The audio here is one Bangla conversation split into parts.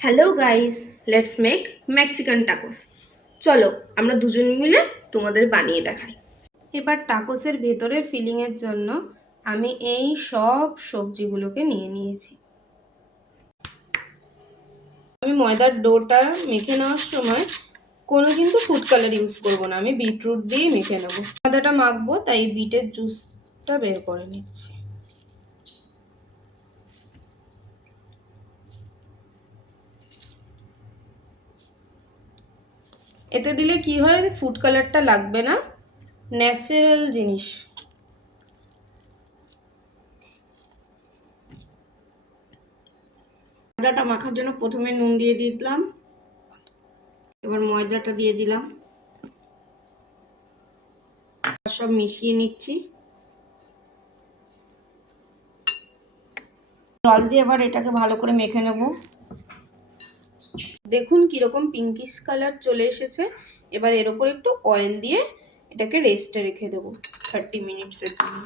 Hello guys, let's make Mexican tacos. চলো আমরা দুজন মিলে তোমাদের বানিয়ে দেখাই। এবার টাকোসের ভেতরের ফিলিংয়ের জন্য আমি এই সব সবজিগুলোকে নিয়ে নিয়েছি। আমি ময়দার ডোটা মেখে নেওয়ার সময় কোনো কিন্তু ফুড কালার ইউজ করব না, আমি বিটরুট দিয়েই মেখে নেব। ময়দাটা মাখবো তাই বিটের জুসটা বের করে নিচ্ছি। এতে দিলে কি হয়, ফুড কালারটা লাগবে না, ন্যাচারাল জিনিস। ময়দাটা মাখার জন্য প্রথমে নুন দিয়ে দিলাম, এবার ময়দাটা দিয়ে দিলাম, সব মিশিয়ে নিচ্ছি। জল দিয়ে এবার এটাকে ভালো করে মেখে নেব। দেখুন কিরকম পিঙ্কিশ কালার চলে এসেছে। এবার এর উপর একটু অয়েল দিয়ে এটাকে রেস্টে রেখে দেব 30 মিনিটসের জন্য।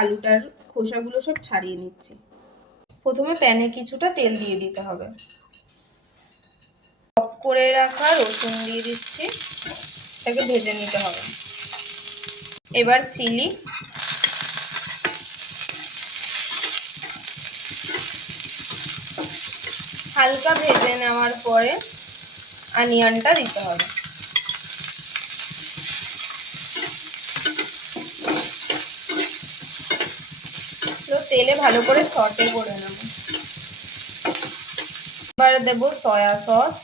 আলুটার খোসাগুলো সব ছাড়িয়ে নিচ্ছি। প্রথমে প্যানে কিছুটা তেল দিয়ে দিতে হবে। চপ করে রাখা রসুন দিয়ে দিচ্ছি, এটাকে ভেজে নিতে হবে। এবার চিলি, হালকা ভেজে নেওয়ার পরে অনিয়নটা দিতে হবে। তেলে ভালো করে সটে করে নেব। এবার দেব সয়া সস,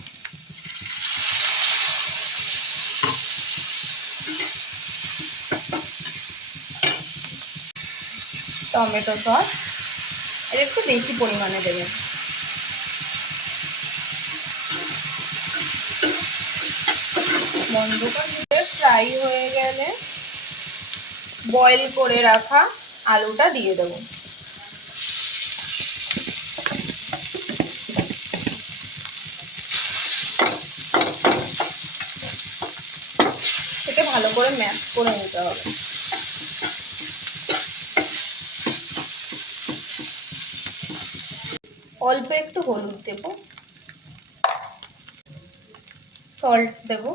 টমেটো সস, এর একটু বেশি পরিমাণে দেবেন। বন্ধটা ফ্রাই হয়ে গেলে বয়েল করে রাখা আলুটা দিয়ে দেব। সেটা ভালো করে ম্যাশ করে নিতে হবে। অল্প একটু হলুদ দেব, সল্ট দেব,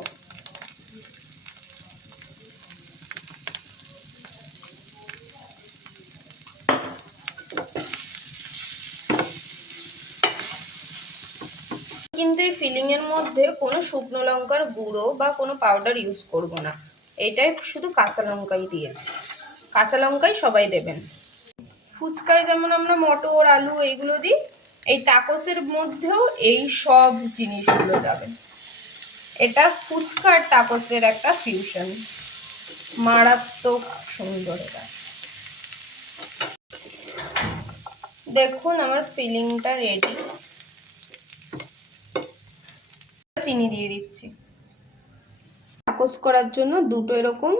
কিন্তু এই ফিলিং এর মধ্যে কোনো শুকনো লঙ্কার গুঁড়ো বা কোনো পাউডার ইউজ করব না, এটাই শুধু কাঁচা লঙ্কাই দিয়েছি। কাঁচা লঙ্কাই সবাই দেবেন। ফুচকায় যেমন আমরা মটর আলু এইগুলো দিই, এই টাকোসের মধ্যেও এই সব জিনিসগুলো যাবে। এটা ফুচকা আর টাকোসের একটা ফিউশন, মারাত্মক সুন্দর। এটা দেখুন আমার ফিলিংটা রেডি। চিনি দিয়ে দিচ্ছি। টাকোস করার জন্য দুটো এরকম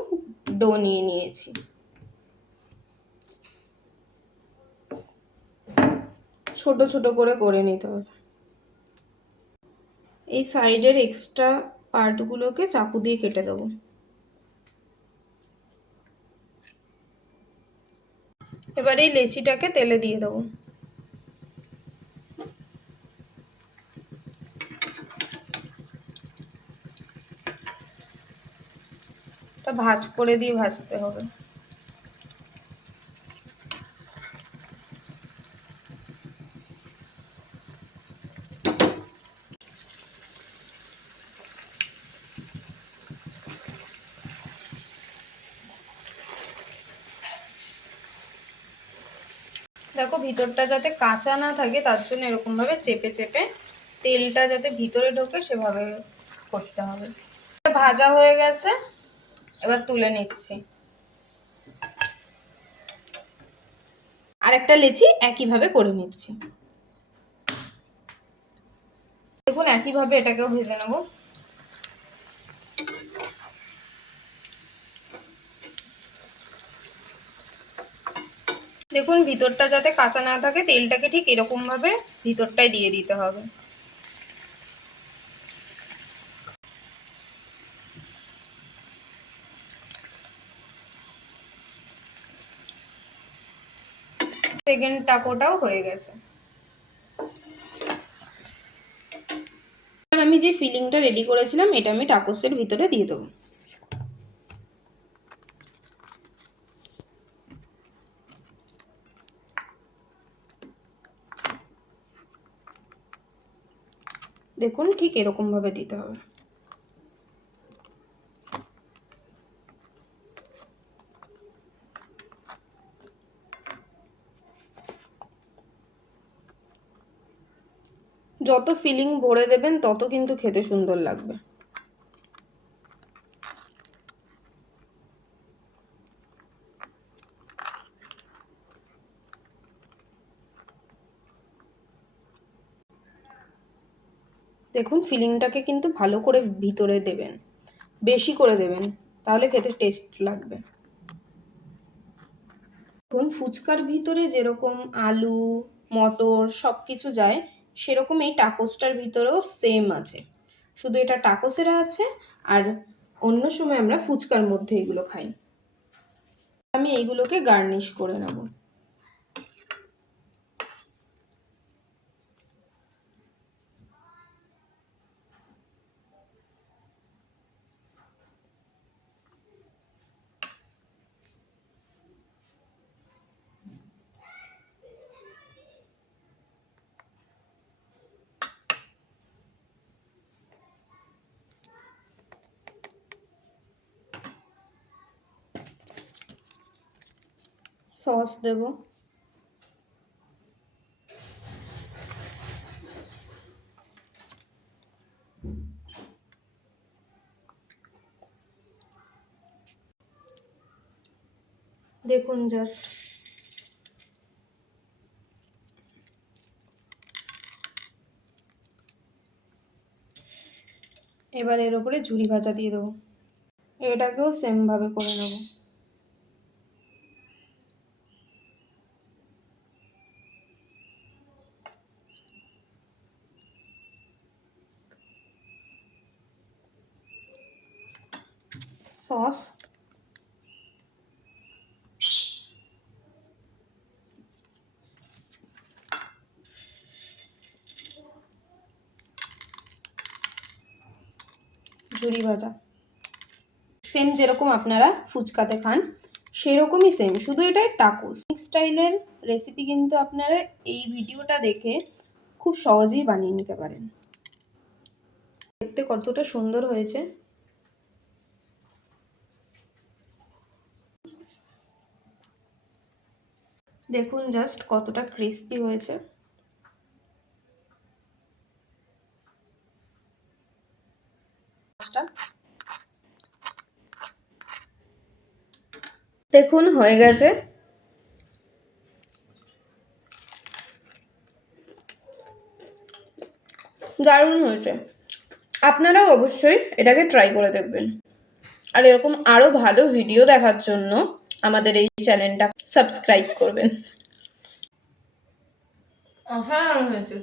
ডো নিয়ে নিয়েছি। ছোট ছোট করে নিতে হবে। এই সাইডের এক্সট্রা পার্টগুলোকে চাকু দিয়ে কেটে দেবো। এবার এই লেচিটাকে তেলে দিয়ে দেবো। এটা ভাঁজ করে দিয়ে ভাজতে হবে। দেখো ভিতরটা যাতে কাঁচা না থাকে তার জন্য এরকম ভাবে চেপে চেপে তেলটা যাতে ভিতরে ঢোকে সেভাবে করতে হবে। ভাজা হয়ে গেছে, এবার তুলে নিচ্ছি। আরেকটা লেচি একইভাবে করে নিচ্ছি। দেখুন একইভাবে এটাকেও ভেজে নেব। দেখুন ভিতরটা যাতে কাঁচা না থাকে তেলটাকে ঠিক এরকম ভাবে ভিতরটায় দিয়ে দিতে হবে। সেকেন্ড টাকোটাও হয়ে গেছে। আমি যে ফিলিংটা রেডি করেছিলাম এটা আমি টাকোসের ভিতরে দিয়ে দেবো। দেখুন ঠিক এরকম ভাবে দিতে হবে। যত ফিলিং ভরে দেবেন তত কিন্তু খেতে সুন্দর লাগবে। দেখুন ফিলিংটাকে কিন্তু ভালো করে ভিতরে দেবেন, বেশি করে দেবেন, তাহলে খেতে টেস্ট লাগবে। দেখুন ফুচকার ভিতরে যেরকম আলু মটর সব কিছু যায়, সেরকম এই টাকোসটার ভিতরেও সেম আছে, শুধু এটা টাকোসেরা আছে আর অন্য সময় আমরা ফুচকার মধ্যে এগুলো খাই। আমি এইগুলোকে গার্নিশ করে নেব। সস দেব। দেখুন জাস্ট এবার এর উপরে ঝুরি ভাজা দিয়ে দেবো। এটাকেও সেম ভাবে করে নেব। সস, ঝুরি ভাজা, সেম যেরকম আপনারা ফুচকাতে খান সেরকমই সেম, শুধু এটাই টাকোস স্টাইলের রেসিপি। কিন্তু আপনারা এই ভিডিওটা দেখে খুব সহজেই বানিয়ে নিতে পারেন। দেখতে কতটা সুন্দর হয়েছে। দেখুন জাস্ট কতটা ক্রিস্পি হয়েছে। দেখুন হয়ে গেছে। দারুণ হয়েছে। আপনারাও অবশ্যই এটাকে ট্রাই করে দেখবেন। আর এরকম আরো ভালো ভিডিও দেখার জন্য আমাদের এই চ্যানেলটা সাবস্ক্রাইব করবেন। হ্যাঁ হয়েছে।